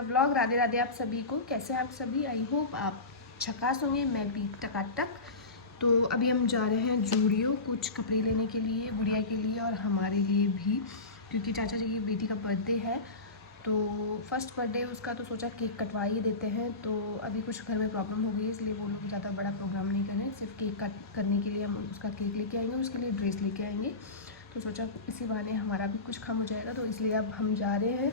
Another vlog. Radhe Radhe आप सभी को। कैसे हैं आप सभी? आई होप आप झकास होंगे, मैं भी टकाटक। तो अभी हम जा रहे हैं जूडियो कुछ कपड़े लेने के लिए, गुड़िया के लिए और हमारे लिए भी, क्योंकि चाचा जी की बेटी का बर्थडे है। तो फर्स्ट बर्थडे उसका, तो सोचा केक कटवा ही देते हैं। तो अभी कुछ घर में प्रॉब्लम हो गई है, इसलिए वो लोग ज़्यादा बड़ा प्रोग्राम नहीं कर रहे हैं। सिर्फ केक कट करने के लिए हम उसका केक लेके आएंगे, उसके लिए ड्रेस लेके आएंगे। तो सोचा इसी बहाने हमारा भी कुछ कम हो जाएगा, तो इसलिए अब हम जा रहे हैं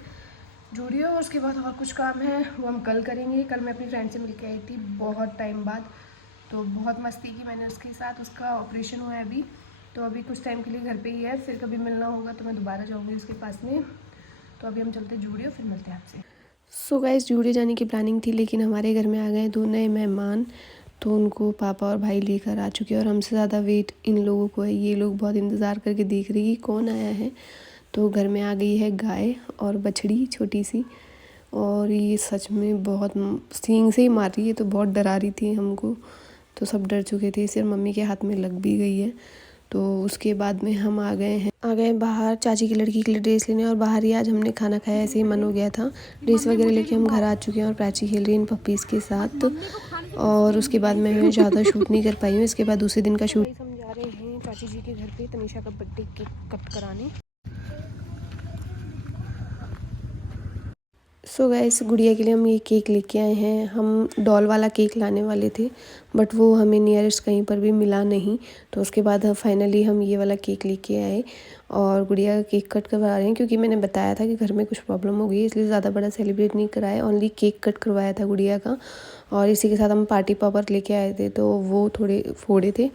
जूडियो। उसके बाद और कुछ काम है वो हम कल करेंगे। कल मैं अपनी फ्रेंड से मिल के आई थी बहुत टाइम बाद, तो बहुत मस्ती की मैंने उसके साथ। उसका ऑपरेशन हुआ है अभी, तो अभी कुछ टाइम के लिए घर पे ही है, फिर कभी मिलना होगा तो मैं दोबारा जाऊँगी उसके पास में। तो अभी हम चलते हैं जूडियो, फिर मिलते हैं आपसे। सो गाइस, जूडियो जाने की प्लानिंग थी, लेकिन हमारे घर में आ गए 2 नए मेहमान, तो उनको पापा और भाई लेकर आ चुके हैं। और हमसे ज़्यादा वेट इन लोगों को है, ये लोग बहुत इंतज़ार करके देख रही कि कौन आया है। तो घर में आ गई है गाय और बछड़ी छोटी सी, और ये सच में बहुत सींग से ही मार रही है, तो बहुत डरा रही थी हमको। तो सब डर चुके थे, सिर्फ मम्मी के हाथ में लग भी गई है। तो उसके बाद में हम आ गए बाहर चाची की लड़की के लिए ड्रेस लेने। और बाहर ही आज हमने खाना खाया, ऐसे ही मन हो गया था। ड्रेस वगैरह लेके हम घर आ चुके हैं और प्राची खेल रही है इन पप्पीज़ के साथ। और उसके बाद मैं ज़्यादा शूट नहीं कर पाई हूँ। इसके बाद दूसरे दिन का शूट हम जा रहे हैं चाची जी के घर पे तनीषा का बर्थडे केक कट कराने। सो गाइस, गुड़िया के लिए हम ये केक लेके आए हैं। हम डॉल वाला केक लाने वाले थे, बट वो हमें नियरेस्ट कहीं पर भी मिला नहीं। तो उसके बाद फाइनली हम ये वाला केक लेके आए और गुड़िया का केक कट करवा रहे हैं, क्योंकि मैंने बताया था कि घर में कुछ प्रॉब्लम हो गई, इसलिए ज़्यादा बड़ा सेलिब्रेट नहीं कराया, ओनली केक कट करवाया था गुड़िया का। और इसी के साथ हम पार्टी पॉपर लेके आए थे, तो वो थोड़े फोड़े थे।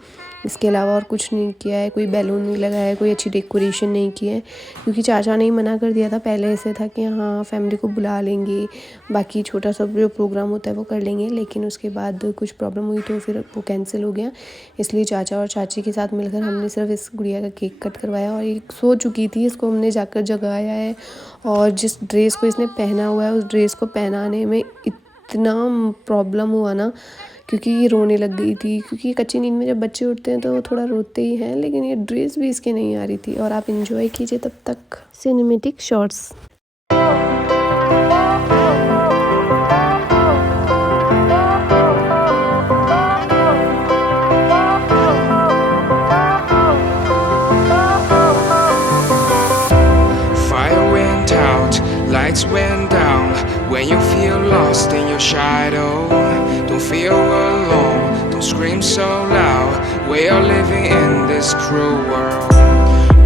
इसके अलावा और कुछ नहीं किया है, कोई बैलून नहीं लगाया है, कोई अच्छी डेकोरेशन नहीं की है, क्योंकि चाचा ने ही मना कर दिया था। पहले ऐसे था कि हाँ फैमिली को बुला लेंगे, बाकी छोटा सा जो प्रोग्राम होता है वो कर लेंगे, लेकिन उसके बाद कुछ प्रॉब्लम हुई तो फिर वो कैंसिल हो गया। इसलिए चाचा और चाची के साथ मिलकर हमने सिर्फ इस गुड़िया का केक कट करवाया। और ये सो चुकी थी, इसको हमने जाकर जगाया है। और जिस ड्रेस को इसने पहना हुआ है, उस ड्रेस को पहनाने में इतना प्रॉब्लम हुआ ना, क्योंकि ये रोने लग गई थी। क्योंकि कच्ची नींद में जब बच्चे उठते हैं तो वो थोड़ा रोते ही हैं, लेकिन ये ड्रेस भी इसके नहीं आ रही थी। और आप इंजॉय कीजिए तब तक cinematic shots. Fire went out, lights went down. When you feel lost in your shadow, don't feel alone, don't scream so loud. We are living in this cruel world.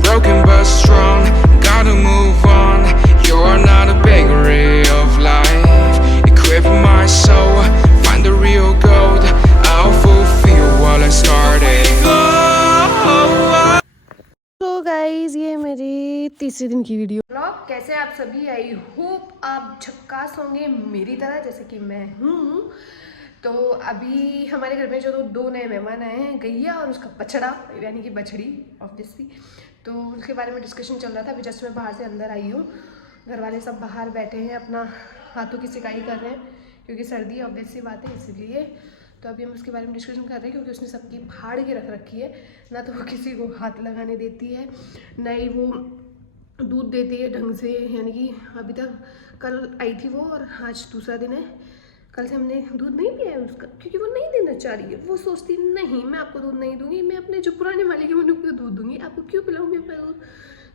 Broken but strong, gotta move on. You're not a bakery of life. Equip my soul, find the real gold. I'll fulfill what I started. तो guys, ये मेरी तीसरे दिन की video blog. कैसे आप सभी? I hope आप झक्कास होंगे मेरी तरह, जैसे कि मैं हूँ। तो अभी हमारे घर में जो 2 नए मेहमान आए हैं, गैया और उसका बछड़ा, यानी कि बछड़ी ऑब्वियसली। तो उसके बारे में डिस्कशन चल रहा था। अभी जस्ट मैं बाहर से अंदर आई हूँ। घर वाले सब बाहर बैठे हैं, अपना हाथों की सिकाई कर रहे हैं, क्योंकि सर्दी ऑब्वियस सी बात है, इसलिए। तो अभी हम उसके बारे में डिस्कशन कर रहे हैं, क्योंकि उसने सबकी फाड़ के रख रखी है। ना तो वो किसी को हाथ लगाने देती है, ना ही वो दूध देती है ढंग से। यानी कि अभी तक कल आई थी वो, और आज दूसरा दिन है। कल से हमने दूध नहीं पिया है उसका, क्योंकि वो नहीं देना चाह रही है। वो सोचती नहीं, मैं आपको दूध नहीं दूंगी, मैं अपने जो पुराने मालिक है उनको दूध दूंगी, आपको क्यों पिलाऊंगी अपना दूध।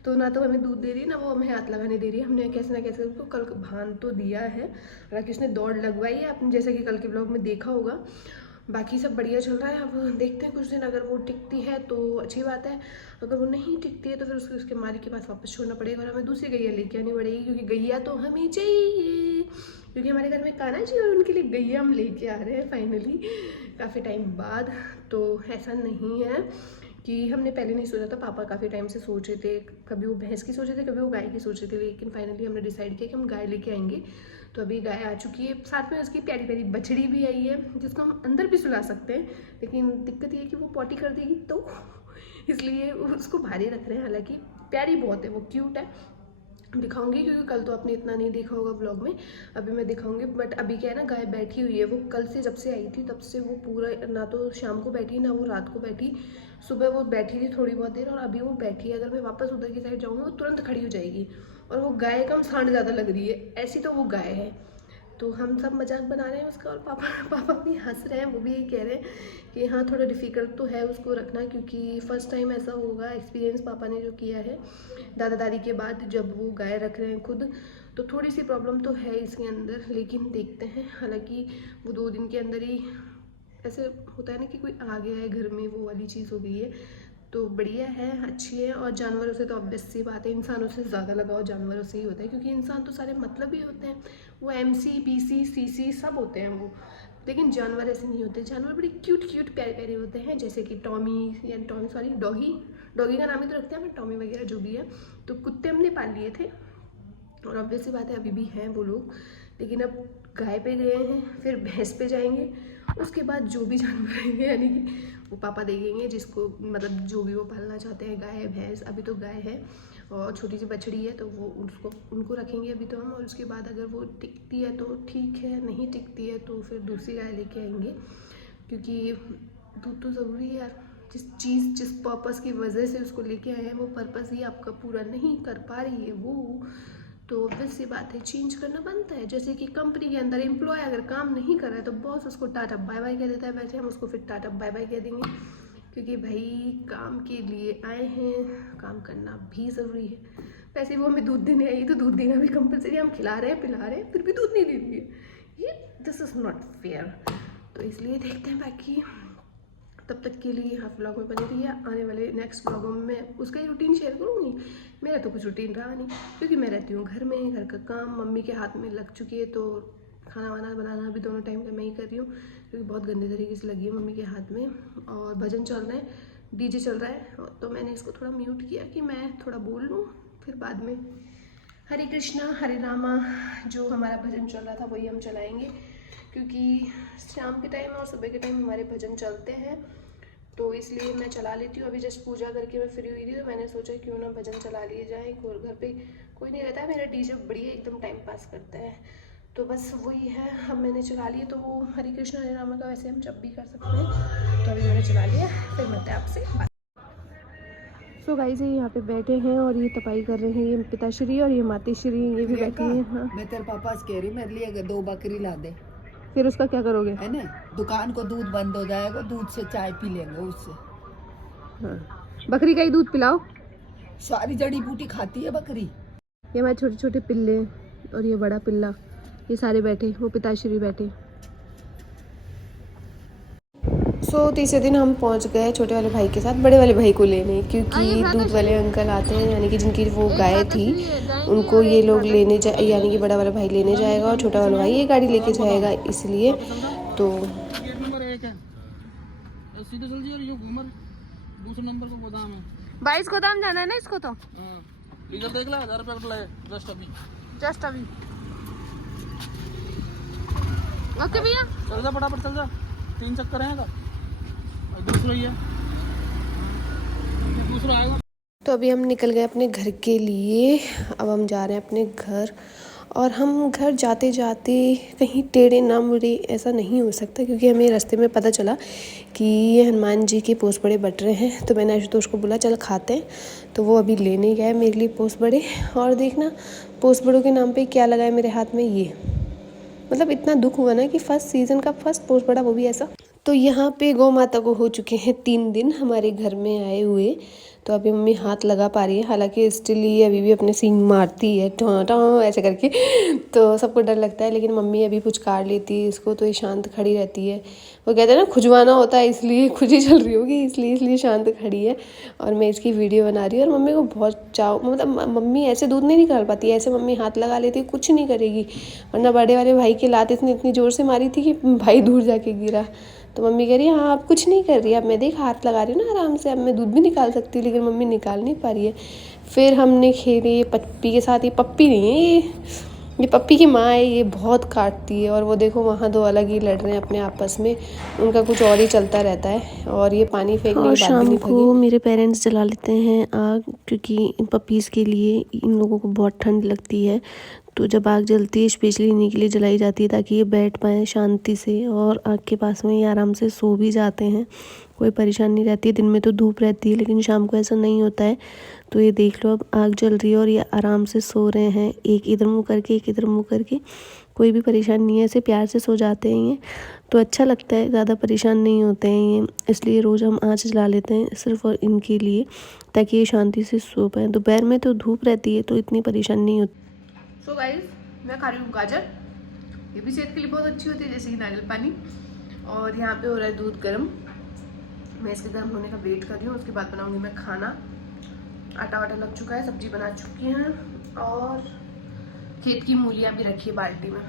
तो ना तो हमें दूध दे रही है, ना वो हमें हाथ लगाने दे रही है। हमने कैसे ना कैसे उसको कल भान तो दिया है, हालांकि उसने दौड़ लगवाई है आपने जैसे कि कल के ब्लॉग में देखा होगा। बाकी सब बढ़िया चल रहा है। अब देखते हैं कुछ दिन, अगर वो टिकती है तो अच्छी बात है, अगर वो नहीं टिकती है तो फिर उसके मालिक के पास वापस छोड़ना पड़ेगा, और हमें दूसरी गैया लेके आनी पड़ेगी, क्योंकि गैया तो हमें चाहिए। क्योंकि हमारे घर में कान्हा जी, और उनके लिए गैया हम लेके आ रहे हैं फाइनली, काफ़ी टाइम बाद। तो ऐसा नहीं है कि हमने पहले नहीं सोचा था, पापा काफ़ी टाइम से सोच रहे थे, कभी वो भैंस की सोच रहे थे, कभी वो गाय की सोच रहे थे, लेकिन फाइनली हमने डिसाइड किया कि हम गाय लेके आएंगे। तो अभी गाय आ चुकी है, साथ में उसकी प्यारी प्यारी बछड़ी भी आई है, जिसको हम अंदर भी सुला सकते हैं, लेकिन दिक्कत ये है कि वो पॉटी कर देगी, तो इसलिए उसको भारी रख रहे हैं। हालांकि प्यारी बहुत है, वो क्यूट है, दिखाऊंगी, क्योंकि कल तो आपने इतना नहीं देखा होगा व्लॉग में, अभी मैं दिखाऊंगी। बट अभी क्या है ना, गाय बैठी हुई है, वो कल से जब से आई थी तब से वो पूरा, ना तो शाम को बैठी ना वो रात को बैठी, सुबह वो बैठी थी थोड़ी बहुत देर, और अभी वो बैठी है। अगर मैं वापस उधर की साइड जाऊँगी वो तुरंत खड़ी हो जाएगी, और वो गाय कम सांड ज़्यादा लग रही है, ऐसी तो वो गाय है। तो हम सब मजाक बना रहे हैं उसका, और पापा भी हंस रहे हैं। वो भी यही कह रहे हैं कि हाँ थोड़ा डिफ़िकल्ट तो है उसको रखना, क्योंकि फ़र्स्ट टाइम ऐसा होगा एक्सपीरियंस पापा ने जो किया है दादा दादी के बाद, जब वो गाय रख रहे हैं खुद, तो थोड़ी सी प्रॉब्लम तो है इसके अंदर, लेकिन देखते हैं। हालांकि वो 2 दिन के अंदर ही ऐसे होता है ना कि कोई आ गया है घर में, वो वाली चीज़ हो गई है, तो बढ़िया है, अच्छी है। और जानवरों से तो ऑब्वियस सी बात है, इंसानों से ज़्यादा लगाव जानवरों से ही होता है, क्योंकि इंसान तो सारे मतलब ही होते हैं, वो MC PC CC सब होते हैं वो, लेकिन जानवर ऐसे नहीं होते। जानवर बड़े क्यूट क्यूट प्यारे प्यारे होते हैं, जैसे कि टॉमी सॉरी डॉगी का नाम ही तो रखते हैं, टॉमी वगैरह जो भी है। तो कुत्ते हमने पाल लिए थे, और ऑब्वियस सी बात है अभी भी हैं वो लोग, लेकिन अब गाय पे गए हैं, फिर भैंस पे जाएंगे, उसके बाद जो भी जानवर रहेंगे यानी कि वो पापा देखेंगे, जिसको मतलब जो भी वो पालना चाहते हैं, गाय भैंस। अभी तो गाय है और छोटी सी बछड़ी है, तो वो उनको रखेंगे अभी तो हम, और उसके बाद अगर वो टिकती है तो ठीक है, नहीं टिकती है तो फिर दूसरी गाय लेके आएंगे, क्योंकि दूध तो ज़रूरी है यार। जिस पर्पज़ की वजह से उसको लेके आए हैं, वो पर्पज़ ही आपका पूरा नहीं कर पा रही है वो, तो ऑब्वियस सी बात है चेंज करना बनता है। जैसे कि कंपनी के अंदर एम्प्लॉय अगर काम नहीं कर रहा है तो बॉस उसको टाटा बाय बाय कह देता है, वैसे हम उसको फिर टाटा बाय बाय कह देंगे, क्योंकि भाई काम के लिए आए हैं, काम करना भी ज़रूरी है। वैसे वो हमें दूध देने आई तो दूध देना भी कंपलसरी, हम खिला रहे हैं पिला रहे हैं फिर भी दूध नहीं दे रही है, ये दिस इज़ नॉट फेयर। तो इसलिए देखते हैं, बाकी तब तक के लिए आप व्लॉग में बने रहिए। आने वाले नेक्स्ट व्लॉगों में मैं उसका ही रूटीन शेयर करूँगी। मेरा तो कुछ रूटीन रहा नहीं, क्योंकि मैं रहती हूँ घर में, घर का काम मम्मी के हाथ में लग चुकी है, तो खाना वाना बनाना भी दोनों टाइम का मैं ही कर रही हूँ, क्योंकि बहुत गंदे तरीके से लगी है मम्मी के हाथ में। और भजन चल रहे हैं, DJ चल रहा है, तो मैंने इसको थोड़ा म्यूट किया कि मैं थोड़ा बोल लूँ, फिर बाद में हरे कृष्णा हरे रामा जो हमारा भजन चल रहा था वही हम चलाएँगे, क्योंकि शाम के टाइम और सुबह के टाइम हमारे भजन चलते हैं, तो इसलिए मैं चला लेती हूँ। अभी जस्ट पूजा करके मैं फ्री हुई थी, तो मैंने सोचा क्यों ना भजन चला लिए जाए, घर पे कोई नहीं रहता है, मेरा DJ बढ़िया एकदम टाइम पास करता है, तो बस वही है। अब मैंने चला लिए, तो वो हरे कृष्ण हरे राम का वैसे हम जब भी कर सकते हैं, तो अभी मैंने चला लिया, फिर मिलते हैं आपसे बात। सो गाइस ये यहाँ पे बैठे हैं और ये तपाई कर रहे हैं, ये पिताश्री और ये माताश्री, ये भी बैठी हैं। हाँ, मैं तेरे पापा से कह रही मेरे लिए 2 बकरी ला दे, फिर उसका क्या करोगे? है ना, दुकान को दूध बंद हो जाएगा, दूध से चाय पी लेंगे उससे। हाँ, बकरी का ही दूध पिलाओ, सारी जड़ी बूटी खाती है बकरी। ये हमारे छोटे छोटे पिल्ले और ये बड़ा पिल्ला, ये सारे बैठे, वो पिताश्री बैठे। सो तीसरे दिन हम पहुंच गए छोटे वाले भाई के साथ बड़े वाले भाई को लेने, क्योंकि दूध वाले अंकल आते हैं, यानी कि जिनकी वो गाय थी उनको ये लोग लेने यानी कि बड़ा वाला भाई लेने जाएगा और छोटा वाला भाई ये गाड़ी लेके जाएगा, इसलिए तो गेट नंबर 1 है, सीधे चल जी, और ये घूमर दूसरे नंबर का गोदाम है। 22 गोदाम जाना है ना इसको, तो हाँ इधर देख ला, 1000 रुपये का ले, जस्ट अभी ओके भैया, चल जा फटाफट चल जा, 3 चक्कर हैं का, दूसरा ही है, दूसरा आएगा। तो अभी हम निकल गए अपने घर के लिए, अब हम जा रहे हैं अपने घर, और हम घर जाते जाते कहीं टेढ़े ना मुड़े ऐसा नहीं हो सकता, क्योंकि हमें रास्ते में पता चला कि ये हनुमान जी के पोस बड़े बट रहे हैं, तो मैंने आशुतोष को बोला चल खाते हैं, तो वो अभी लेने गया मेरे लिए पोस बड़े। और देखना पोस बड़ों के नाम पे क्या लगा है मेरे हाथ में, ये मतलब इतना दुख हुआ ना कि फर्स्ट सीज़न का फर्स्ट पोस बड़ा, वो भी ऐसा। तो यहाँ पे गौ माता को हो चुके हैं 3 दिन हमारे घर में आए हुए, तो अभी मम्मी हाथ लगा पा रही है, हालांकि स्टिल ये अभी भी अपने सींग मारती है टॉ टॉ ऐसे करके, तो सबको डर लगता है, लेकिन मम्मी अभी पुचकार लेती है इसको, तो ये शांत खड़ी रहती है। वो कहते हैं ना खुजवाना होता है, इसलिए खुजी चल रही होगी, इसलिए शांत खड़ी है, और मैं इसकी वीडियो बना रही हूँ। और मम्मी को बहुत चाव, मतलब मम्मी ऐसे दूध नहीं निकाल पाती, ऐसे मम्मी हाथ लगा लेती है, कुछ नहीं करेगी, वरना बड़े वाले भाई की लात इतनी ज़ोर से मारी थी कि भाई दूर जाके गिरा। तो मम्मी कह रही है हाँ आप कुछ नहीं कर रही, अब मैं देख हाथ लगा रही हूँ ना आराम से, अब मैं दूध भी निकाल सकती हूँ, लेकिन मम्मी निकाल नहीं पा रही है। फिर हमने खेली ये पप्पी के साथ, ये पप्पी नहीं है, ये पप्पी की माँ है, ये बहुत काटती है, और वो देखो वहाँ 2 अलग ही लड़ रहे हैं अपने आपस में, उनका कुछ और ही चलता रहता है। और ये पानी फेंकने के बाद भी नहीं भागी। शाम को मेरे पेरेंट्स जला लेते हैं आग, क्योंकि पपीज़ के लिए इन लोगों को बहुत ठंड लगती है, तो जब आग जलती है स्पेशली इन्हीं के लिए जलाई जाती है, ताकि ये बैठ पाएँ शांति से, और आग के पास में ये आराम से सो भी जाते हैं, कोई परेशानी नहीं रहती है। दिन में तो धूप रहती है, लेकिन शाम को ऐसा नहीं होता है। तो ये देख लो अब आग जल रही है और ये आराम से सो रहे हैं, एक इधर मुँह करके एक इधर मुँह करके, कोई भी परेशान नहीं है, ऐसे प्यार से सो जाते हैं ये, तो अच्छा लगता है, ज़्यादा परेशान नहीं होते हैं ये। इसलिए रोज़ हम आँच जला लेते हैं सिर्फ और इनके लिए, ताकि ये शांति से सो पाएँ। दोपहर में तो धूप रहती है तो इतनी परेशानी नहीं होती। सो गाइस, मैं खा रही हूँ गाजर, ये भी सेहत के लिए बहुत अच्छी होती है, जैसे कि नारियल पानी। और यहाँ पे हो रहा है दूध गर्म, मैं इसके गर्म होने का वेट कर रही हूँ, उसके बाद बनाऊँगी मैं खाना। आटा वाटा लग चुका है, सब्जी बना चुकी हैं, और खेत की मूलियाँ भी रखी है बाल्टी में।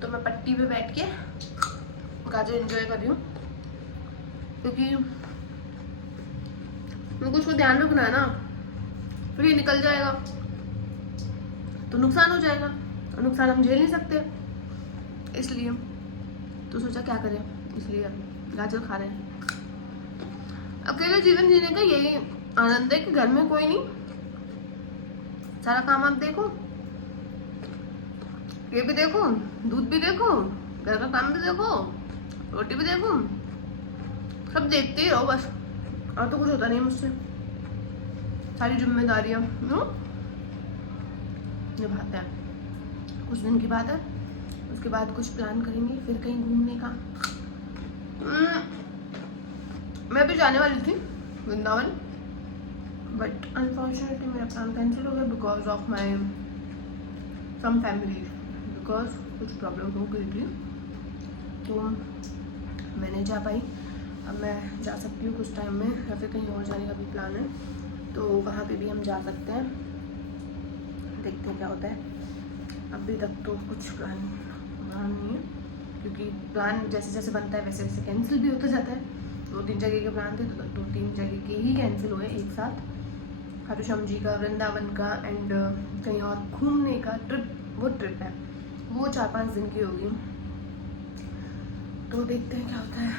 तो मैं पट्टी पे बैठ के गाजर एंजॉय कर रही हूँ, क्योंकि मुझे कुछ को ध्यान रखना है ना, फिर ये निकल जाएगा तो नुकसान हो जाएगा, और नुकसान हम झेल नहीं सकते, इसलिए तो सोचा क्या करें, इसलिए गाजर खा रहे हैं। अकेले जीवन जीने का यही आनंद है कि घर में कोई नहीं, सारा काम आप देखो, ये भी देखो, दूध भी देखो, घर का काम भी देखो, रोटी भी देखो, सब देखते ही रहो बस, और तो कुछ होता नहीं मुझसे, सारी जिम्मेदारियां निभाते हैं। कुछ दिन की बात है, उसके बाद कुछ प्लान करेंगे फिर कहीं घूमने का। मैं भी जाने वाली थी वृंदावन, बट अनफॉर्चुनेटली मेरा प्लान कैंसिल हो गया because of my some family, because कुछ प्रॉब्लम हो गई थी, तो मैं नहीं जा पाई। अब मैं जा सकती हूँ कुछ टाइम में, या फिर कहीं और जाने का भी प्लान है, तो वहाँ पे भी हम जा सकते हैं, देखते हैं क्या होता है। अभी तक तो कुछ प्लान नहीं है, क्योंकि प्लान जैसे जैसे बनता है वैसे वैसे कैंसिल भी होता जाता है। 2-3 जगह के प्लान थे, तो 2-3 जगह के ही कैंसिल हुए एक साथ, खाटू श्याम जी का, वृंदावन का, एंड कहीं और घूमने का ट्रिप। वो ट्रिप है वो 4-5 दिन की होगी, तो देखते हैं क्या होता है।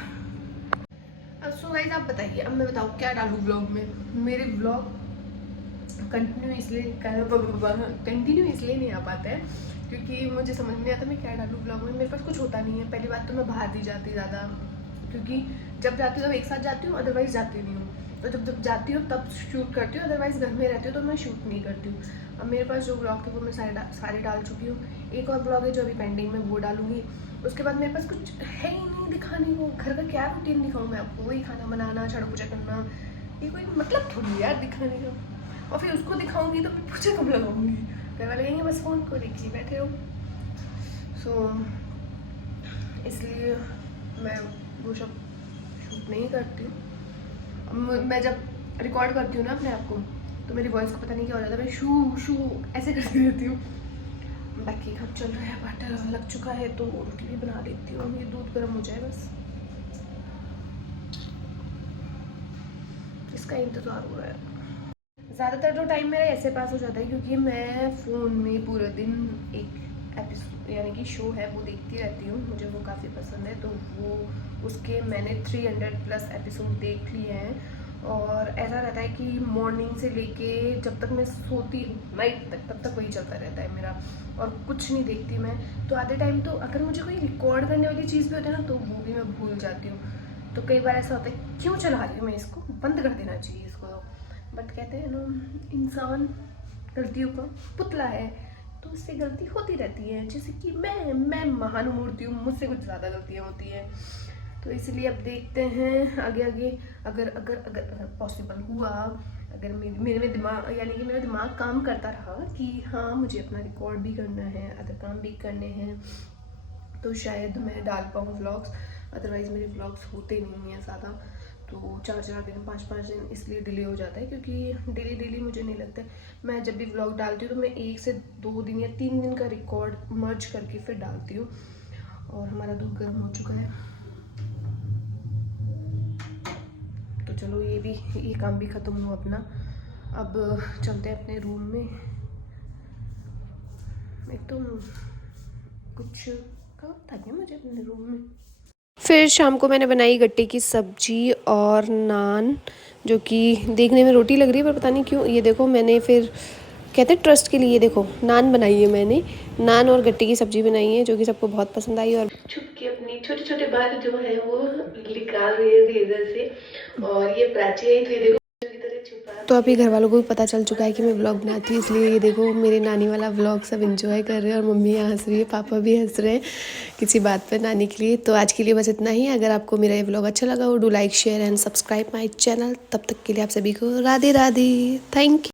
अब सो गाइस, आप बताइए, अब मैं बताऊँ क्या डालूँ व्लॉग में। मेरे व्लॉग कंटिन्यू इसलिए नहीं आ पाते हैं क्योंकि मुझे समझ नहीं आता मैं क्या डालूँ व्लॉग में। मेरे पास कुछ होता नहीं है। पहली बात तो मैं बाहर नहीं जाती ज़्यादा, क्योंकि जब जाती हूँ तो एक साथ जाती हूँ, अदरवाइज़ जाती नहीं हूँ। तो जब जाती हूँ तब शूट करती हूँ, अदरवाइज़ घर में रहती हूँ तो मैं शूट नहीं करती हूँ। अब मेरे पास जो ब्लॉग थे वो मैं सारे डाल चुकी हूँ। एक और ब्लॉग है जो अभी पेंडिंग में, वो डालूंगी। उसके बाद मेरे पास कुछ है ही नहीं दिखाने को। घर का क्या रूटीन दिखाऊँ मैं आपको? वही खाना बनाना, झाड़ू पूजा करना, ये कोई मतलब थोड़ी यार दिखाने का। और फिर उसको दिखाऊंगी तो मैं पूछे कब लगाऊंगी? घर वाले कहेंगे बस फ़ोन को देखिए बैठे हो। इसलिए मैं वो सब शूट नहीं करती हूँ। मैं जब रिकॉर्ड करती हूँ ना अपने आप को, तो मेरी वॉइस को पता नहीं क्या हो जाता है, मैं शू ऐसे करती रहती हूँ। बाकी काम चल रहा है, बटर लग चुका है तो रोटी भी बना देती हूँ। ये दूध गर्म हो जाए बस, इसका इंतज़ार हो रहा है। ज़्यादातर जो टाइम मेरा ऐसे पास हो जाता है क्योंकि मैं फ़ोन में पूरे दिन एक एपिसोड यानी कि शो है वो देखती रहती हूँ। मुझे वो काफ़ी पसंद है, तो वो उसके मैंने 300+ एपिसोड देख लिए हैं। और ऐसा रहता है कि मॉर्निंग से लेके जब तक मैं सोती हूँ नाइट तक, तब तक वही चलता रहता है मेरा, और कुछ नहीं देखती मैं। तो आधे टाइम तो अगर मुझे कोई रिकॉर्ड करने वाली चीज़ भी होती है ना, तो वो भी मैं भूल जाती हूँ। तो कई बार ऐसा होता है क्यों चला रही हूँ मैं इसको, बंद कर देना चाहिए इसको। बट कहते हैं ना, इंसान गलतियों का पुतला है, तो उससे गलती होती रहती है। जैसे कि मैं महानुमूर्ति हूँ, मुझसे कुछ ज़्यादा गलतियाँ होती हैं। तो इसलिए अब देखते हैं आगे अगर पॉसिबल हुआ, अगर मेरे में दिमाग यानी कि मेरा दिमाग काम करता रहा कि हाँ मुझे अपना रिकॉर्ड भी करना है, अदर काम भी करने हैं, तो शायद मैं डाल पाऊँ व्लॉग्स। अदरवाइज़ मेरे व्लॉग्स होते नहीं हैं ज़्यादा, तो 4-4 दिन 5-5 दिन इसलिए डिले हो जाता है, क्योंकि डेली मुझे नहीं लगता है। मैं जब भी व्लॉग डालती हूँ तो मैं 1 से 2 दिन या 3 दिन का रिकॉर्ड मर्ज करके फिर डालती हूँ। और हमारा दूध गर्म हो चुका है, तो चलो ये काम भी ख़त्म हुआ अपना। अब चलते हैं अपने रूम में। एक तो कुछ काम था क्या मुझे अपने रूम में। फिर शाम को मैंने बनाई गट्टे की सब्जी और नान, जो कि देखने में रोटी लग रही है पर पता नहीं क्यों। ये देखो मैंने फिर कहते हैं ट्रस्ट के लिए, देखो नान बनाई है मैंने, नान और गट्टे की सब्जी बनाई है, जो कि सबको बहुत पसंद आई। और छुप के अपनी छोटे बाल जो है वो निकाल रही है इधर से। और ये प्राची है तो ये देखो की तरह छुपा तो अभी घर वालों को भी पता चल चुका है कि मैं व्लॉग बनाती हूँ, इसलिए ये देखो मेरे नानी वाला व्लॉग सब एंजॉय कर रहे हैं और मम्मी यहाँ हंस रही है, पापा भी हंस रहे हैं किसी बात पर नानी के लिए। तो आज के लिए बस इतना ही। अगर आपको मेरा ये व्लॉग अच्छा लगा हो, do like share and subscribe my channel. तब तक के लिए आप सभी को राधे राधे, थैंक यू।